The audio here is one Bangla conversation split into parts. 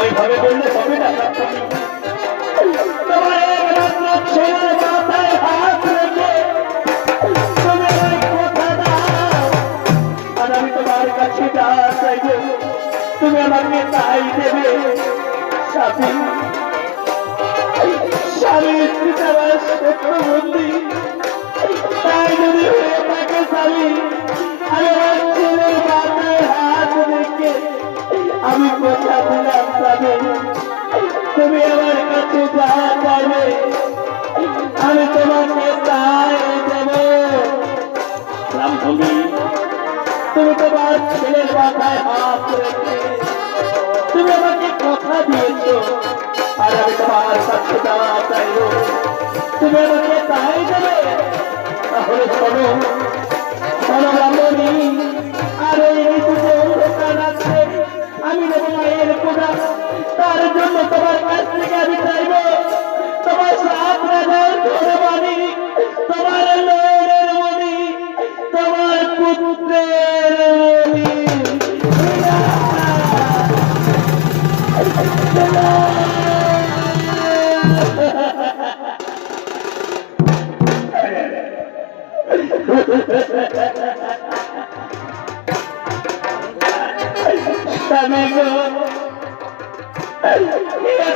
ওইভাবে বললে হবে না। তোমার একমাত্র ছেলের মাথায় হাত রেখে তুমি ওই কথা দাও, আর আমি তোমার কাছে যা চাইব তুমি আমাকে তাই দেবে। স্বামী স্বামী স্ত্রী আমার সত্যবন্ধী, তাই যদি হয়ে থাকে স্বামী, আমি আমার ছেলের মাথায় হাত রেখে আমি কথা দিলাম স্বামী, তুমি আমার কাছে যা চাইবে আমি তোমাকে তাই দেব। রামভূমি, তুমি তোমার ছেলের মাথায় হাত রেখে তুমি আমাকে কথা দিয়েছ, আর আমি তোমার কাছে যা চাইব তুমি আমাকে তাই দেবে। তাহলে শোনো শোনো রামভূমি, আর এই ঋতুতে অন্ধকার আছে, আমি নেব মায়ের পূজা, তার জন্য তোমার কাছ থেকে আমি চাইব তোমার 7 রাজার কোরবানি, তোমার নয়নের মণি, তোমার পুত্রের মণি। স্বামী গো,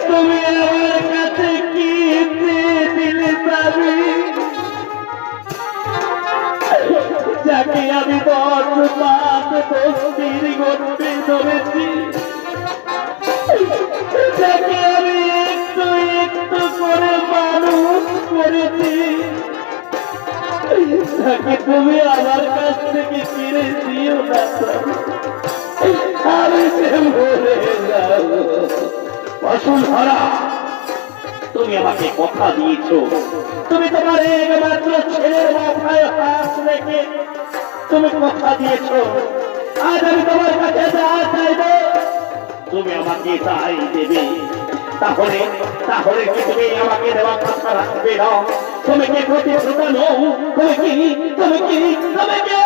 তুমি আমার কাছে কি দিলে স্বামী, যাকে আমি 10 মাস বস্তির গর্ভে ধরেছি, যাকে আমি একটু একটু করে মানুষ করেছি, তাকে তুমি আমার কাছ থেকে কিনে দিও না স্বামী, আমি সে মরে যাব। বসুন্ধরা, তুমি আমাকে কথা দিয়েছ, তুমি তোমার একমাত্র ছেলের মাথায় হাত রেখে তুমি কথা দিয়েছ, আজ আমি তোমার কাছে যা চাইব তুমি আমাকে তাই দেবে। তাহলে তাহলে কি তুমি আমাকে দেওয়া কথা রাখবে না? তুমি কি প্রতি ছোটানো? তুমি কি তুমি কি তুমি কি